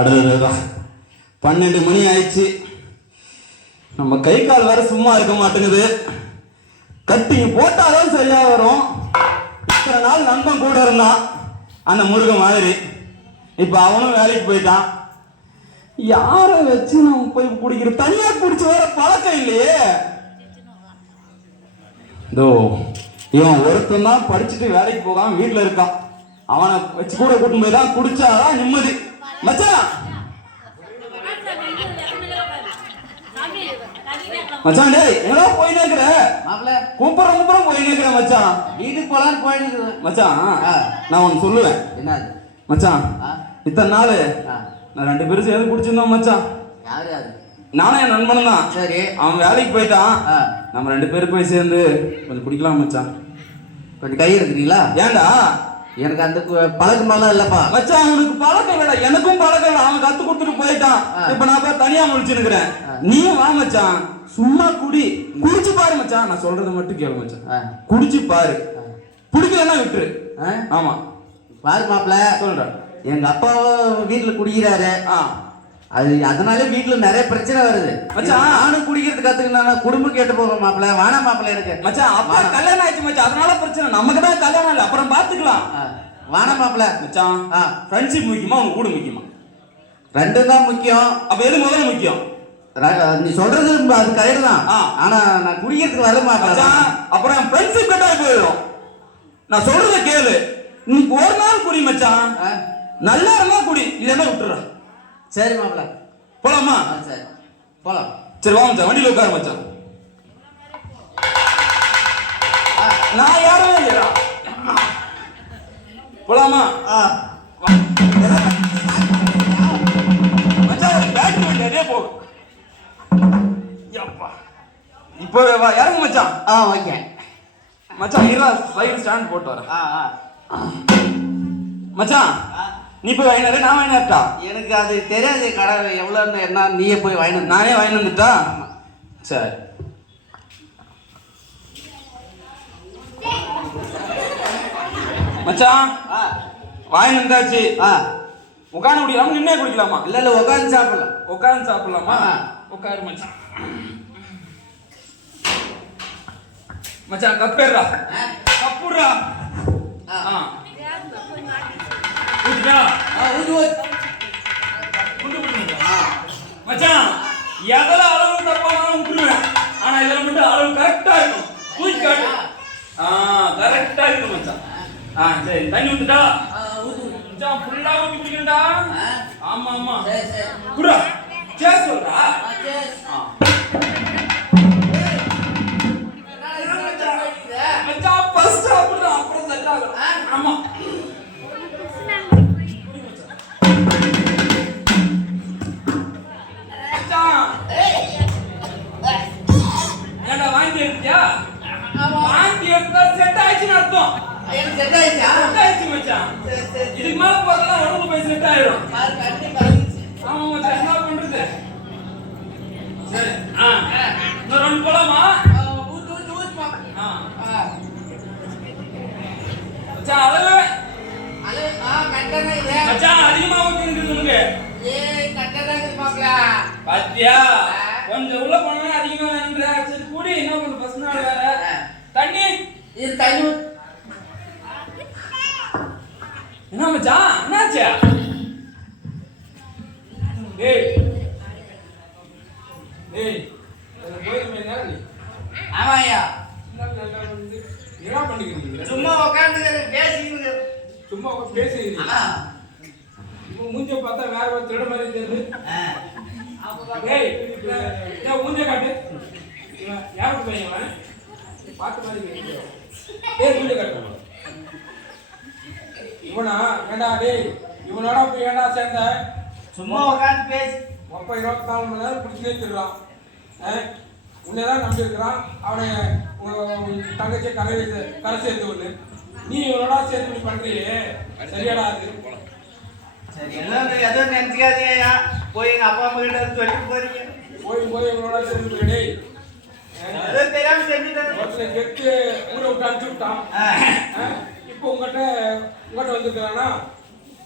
அடுதான் பன்னெண்டு மணி ஆயிடுச்சு. நம்ம கை கால் வேற சும்மா இருக்க மாட்டேங்குது. கட்டிங் போட்டாலும் சரியா வரும். இத்தனை நாள் நண்பன் கூட இருந்தான். அந்த முருக மாதிரி. இப்ப அவனும் வேலைக்கு போயிட்டான். யாரை வச்சு நம்ம போய் குடிக்கிற தனியா குடிச்சு வேற பழக்கம் இல்லையே. இதோ இவன் ஒருத்தன் தான் படிச்சுட்டு வேலைக்கு போகாம வீட்டுல இருக்கான். அவனை வச்சு கூட கூட்டும் போய் தான் குடிச்சாதான் நிம்மதி. மச்சான் மச்சான் டேய் எங்கடா போய் நிக்கிற மாப்பிள்ள கூப்பிடுற கூப்பிடுற போய் நிக்கிற மச்சான் வீட்டுக்கு போலான்னு போயிட்டு மச்சான். நான் ஒன்னு சொல்லுவேன். என்னது? மச்சான் இத்தனை நாள் நான் ரெண்டு பேரும் சேர்ந்து குடிச்சிருந்தோம் மச்சான் யாரு அது? நானும் என் நண்பனும் தான். சரி. அவன் வேலைக்கு போயிட்டான். நம்ம ரெண்டு பேரும் போய் சேர்ந்து கொஞ்சம் குடிக்கலாம் மச்சான் கொஞ்சம் கை எடுக்கிறீங்களா ஏன்டா? எனக்கு அந்த பழக்கமெல்லாம் இல்லப்பா. மச்சான் அவனுக்கு பழக்கம் இல்லடா. எனக்கும் பழக்கம் இல்லை அவன் கத்து கொடுத்துட்டு போயிட்டான். இப்ப நான் போய் தனியா முழிச்சுருக்கிறேன் ஆ. நீயும் வா மச்சான். சும்மா குடி. குடிச்சு பாரு மச்சான். நான் சொல்றதை மட்டும் கேளு மச்சான். குடிச்சு பாரு. பிடிக்கலன்னா விட்டுரு? ஆமா. பாரு மாப்பிள்ள. சொல்றேன் எங்க அப்பாவும் வீட்டுல குடிக்கிறாரு. ஆ. அது அதனால வீட்டுல நிறைய பிரச்சனை வருது. மச்சான். நானும் குடிக்கிறது கத்துக்கினா குடும்பம் கேட்டு போகும் மாப்பிள்ள வேணாம் மாப்பிள்ள எனக்கு. மச்சான் அப்பா கல்யாணம் ஆயிடுச்சு மச்சான் அதனால பிரச்சனை. நமக்கு தான் கல்யாணம் இல்லை அப்புறம் பாத்துக்கலாம் வேணாம் மாப்பிள்ள. மச்சான் ஆ. ஃப்ரெண்ட்ஷிப் முக்கியமா உனக்கு கூட முக்கியமா? ரெண்டும் தான் முக்கியம். அப்ப எது முதல்ல முக்கியம்? நீ சொல்றது அது கரெக்ட் தான். ஆனா நான் குடிக்கிறதுக்கு வர மாட்டேன் மச்சான் அப்புறம் என் ஃப்ரெண்ட்ஷிப் கட் ஆகி போயிடும். நான் சொல்றத கேளு. இன்னைக்கு ஒரு நாள் குடி மச்சான். நல்லா இருந்தா குடி இல்லைன்னா விட்டுற சரி மாப்பிள்ள போலாமா? சரி. போலாம். சரி வா மச்சான் வண்டியில உட்காரு மச்சான். நான் யாருமே இல்லையா போலாமா? ஆ. மச்சான் வண்டி அதே போகும் வா இறங்கு மச்சான். ஆ ஓகே. மச்சான் இரா சைடு ஸ்டாண்ட் போட்டு வரேன். ஆ ஆ. மச்சான். நீ போய் வாங்கினாரு நான் வாங்கினாட்டா எனக்கு அது தெரியாது கடை எவ்வளோன்னு என்ன நீயே போய் வாங்கினு நானே வாங்கி வந்துட்டா? சரி. மச்சான் வாங்கி வந்தாச்சு. ஆ. உட்காந்து குடிக்கலாமா நின்னே குடிக்கலாமா? இல்லை இல்லை உட்காந்து சாப்பிடலாம். உட்காந்து சாப்பிடலாமா. உட்காரு மச்சான். மச்சான் கப்பேறா கப்புடுறா ஆ. மச்சான் எதில் அளவு தப்பானாலும் விட்டுருவேன். ஆனா இதுல மட்டும் அளவு கரெக்டா இருக்கும். தூக்கி காட்டு. ஆ கரெக்டா இருக்கு மச்சான். ஆ சரி தண்ணி ஊது மச்சான் ஃபுல்லா ஊத்தி குடிக்கணும்டா. ஆ. ஆமா ஆமா. சரி சரி. குடா சே சொல்றா. மச்சான் ஃபர்ஸ்ட் சாப்பிடுறா அப்புறம் செட் ஆகும் ஆமா. மாப்ள பாத்தியா? கொஞ்சம் உள்ள போனா அதிகமா வேணுன்ற சரி குடி. என்ன பண்ண ஃபர்ஸ்ட் நாள் வேற தண்ணி. இது தண்ணி மூஞ்சிய பார்த்தா வேற ஒரு திருட மாதிரி தெரியுது. டேய் ஏன் மூஞ்சிய காட்டு. யாருக்கு பையன் இவன்? பார்த்த மாதிரி. டேய் மூஞ்சிய காட்டு. இவனா? ஏண்டா டேய் இவனோட போய் ஏண்டா சேர்ந்த? சும்மா உட்காந்து பேசி. அப்ப இருபத்தி நாலு மணி நேரம் பிடிச்சே திருறான் உன்னை தான் நம்பி இருக்கிறான் அவனை உன் தங்கச்சி கரை கரை சேர்த்து ஒண்ணு நீ இவனோட சேர்த்து இப்படி பண்றியே சரியாடா அது. எல்லாம் எதுவும் நினைச்சுக்காதீங்கய்யா. போய் எங்க அப்பா அம்மா கிட்ட சொல்லிட்டு போறீங்க. போய் போய் போய் டேய். எதுவும் தெரியாம செஞ்சுட்டேன் கெட்டு ஊரை விட்டு அனுப்பிச்சு விட்டான். ஆ. ஆ? இப்போ உங்ககிட்ட உங்ககிட்ட வந்துருக்கானா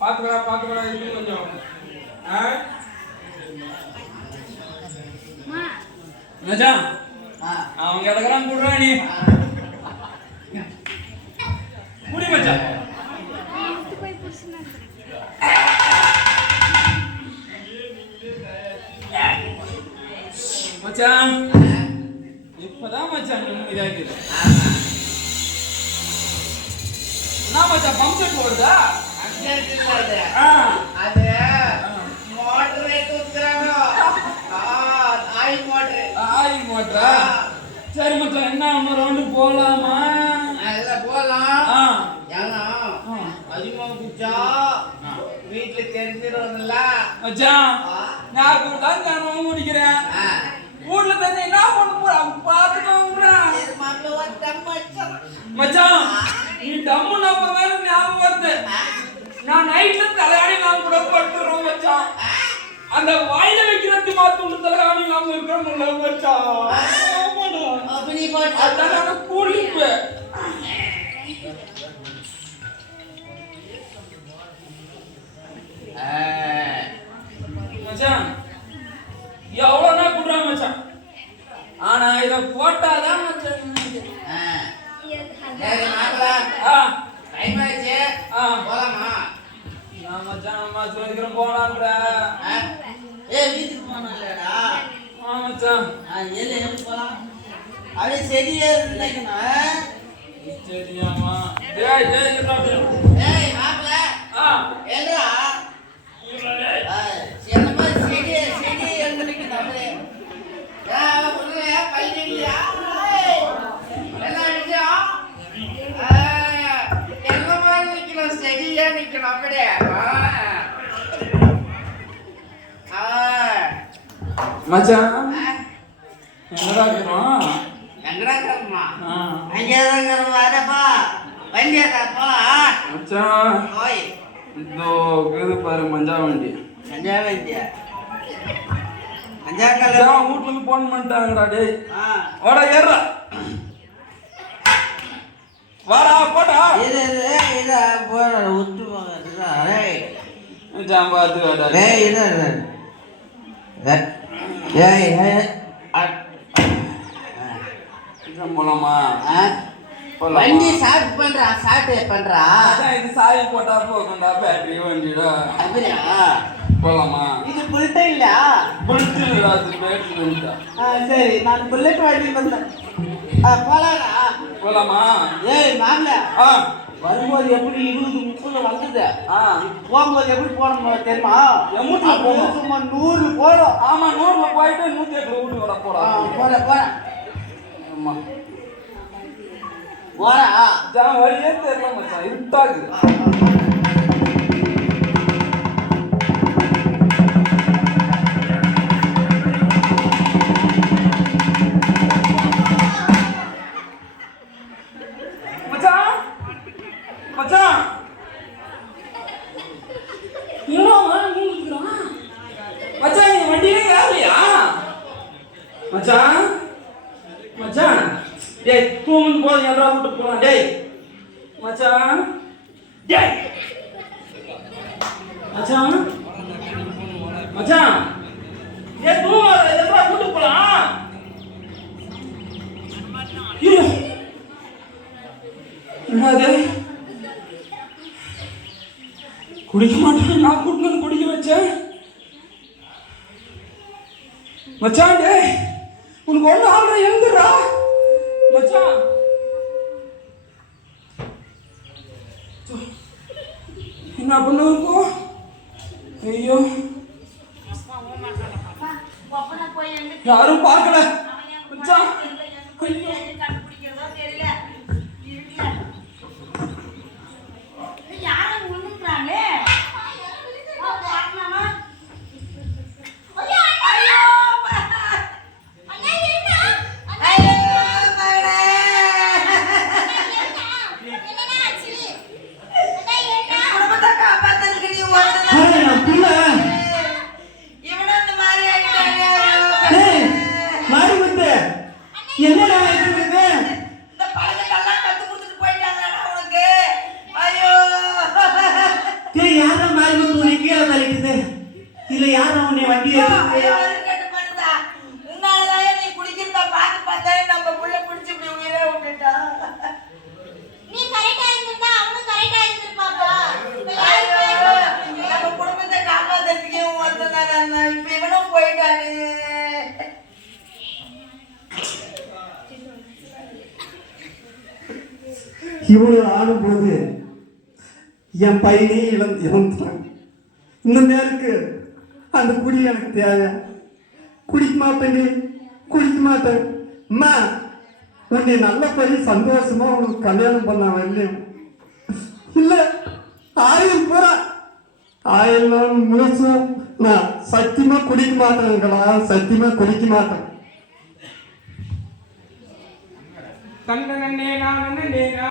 பாத்துக்கடா பாத்துக்கடா இது கொஞ்சம் ஆ? மச்சான். அவன் கிடக்குறான் குடுறா நீ. குடி மச்சான். மச்சான் இப்பதான் மச்சான் நிம்மதியா இருக்குது என்ன மச்சான் பம்ப் செட் இருக்குல்ல அது. மோட்டர். ஆ, ஆயில் மோட்டர். ஆயில் மோட்டரா சரி மச்சான் என்ன இன்னும் ரவுண்டு போலாமா அதுல போலாம். ஆ ஏன்னா, ஆ. அதிகமா குடிச்சா வீட்டுல தெரிஞ்சிரும்ல. மச்சான். நான் கூட தான் தினமும் குடிக்கிறேன் ஆ. ஊர்ல தண்ணி என்ன பண்ண ஒரு தம் வச்சான். மச்சான் நீ டம்மு நம்ம மேல ஞாபகம் வருது. நான் நைட்ல தலையாணி நான் கூட படுத்துறோம் மச்சான். அந்த வாயில வைக்கிறது மாத்து தலையாணி நாம இருக்கிறோம்ல மச்சான். ஆமாடா. அப்ப நீ போட்டு. அதான் கூலிப்பு ஆ. மச்சான் மச்சான் ஆனா இத போட்டாதான் டைம் ஆயிடுச்சு. ஆ. போலாமா? நான் மச்சான் அம்மா சொல்லிக்கிறேன் போலான்ற ஆ? ஏய், வீட்டுக்கு போகணும் இல்லடா. ஆ மச்சான் ஆ, ஏழு எப்படி போலாம்? அப்படியே செடியே? சரியாமா டேய் டேய் இருடா அப்படியே. ஏய், மாப்பிள்ளை, ஆ எழுறா. இருடா டேய். ஆ, என்ன மாதிரி செடி, செடி இருந்துக்கணும் அப்படியே. ஏ, உருளையா, பையனியா? ஏய், என்ன அடிச்சா? ஆ, என்ன மாதிரி நிக்கணும், அப்படியே. ஆ. மச்சான். என்னடா இருக்கிறோம் எங்கடா வாடப்பா. வண்டியாடா, போலாம். மச்சான் ஓய், இதோ இது பாரு மஞ்சா வண்டி கஞ்சா வண்டியா? கஞ்சா கலர். மச்சான் வீட்ல இருந்து போன் பண்ணிட்டாங்கடா டேய் ஆ. வாடா ஏறுடா வாடா போடா. இரு, இரு, இரு, போடா, இருடா, டேய். மச்சான் பார்த்து வாடா. டேய், இரு, இரு. ஏய், ஏய், ஏய், ஆ? போலாமா? வண்டி ஸ்டார்ட் பண்றா ஸ்டார்ட் பண்றா. இது சாவி போட்டா போகும்டா பேட்டரி வண்டிடா. அப்படியா? போலாமா? இது புல்லட் இல்ல புல்லட் இல்லடா அது பேட்டரி வண்டிடா. சரி நான் புல்லட் வண்டி வந்தேன். போலாடா. போலாமா? ஏய் மாமல வரும்போது எப்படி இருபது முப்பது வந்தது? போகும்போது எப்படி போகணும் தெரியுமா? எம்மூட்டில போகணும். சும்மா நூறு போடும் ஆமா நூறுல போயிட்டு நூத்தி எட்டுல வீட்டுக்கு வர போடா. போட போட. ஆமா. போடா. மச்சான் வழியே தெரியல மச்சான். இருட்டாகுது. மச்சான்? மச்சான்? டேய் தூங்கு போது எல்லா விட்டு போலாம் டேய் மச்சான்? டேய்! மச்சான்? மச்சான்? ஏய் தூங்க எல்லா கூட்டு போலாம் இரு என்னது? குடிக்க மாட்டேன் நான் கூட்டிட்டு வந்து குடிக்க வச்சேன். மச்சான் டேய்! உனக்கு ஒண்ணு ஆள்ற எங்கடா மச்சான். என்ன பண்ணுவோம் இப்போ? ஐயோ. யாரும் பார்க்கல. என்னடா இருக்குது டேய் யாரா மாறி வந்து உனக்கு கீழே தள்ளிக்குது இல்ல யாரும் உன்னை வண்டி எடுத்து ஐயோ, இருக்கட்டும் மனுஷா. உன்னாலதான் நீ குடிக்கிறத பார்த்து பார்த்தாலே நம்ம புள்ள குடிச்சு இப்படி உயிரை விட்டுட்டான். நீ கரெக்டா இருந்திருந்தா அவனும் கரெக்டா இருந்திருப்பாப்பா இப்ப ஐயோ, யாருக்கு நம்ம குடும்பத்தை காப்பாத்துறதுக்கே இவன் ஒருத்தன் தானே இருந்தான். இப்ப இவனும் போயிட்டானே இவ்வளவு ஆடும்போது என் பையனே இழந்து இழந்துட்டான் இந்த நேருக்கு அந்த குடி எனக்கு தேவை. குடிக்க மாட்டேனே குடிக்க மாட்டேன் அம்மா உன்னை நல்லபடி சந்தோஷமா உனக்கு கல்யாணம் பண்ண வரலையும் இல்லை ஆயில் பூரா ஆயில் நாள் முழுசும் நான் சத்தியமா குடிக்க மாட்டேங்களா சத்தியமா குடிக்க மாட்டேன். தந்தனே நான்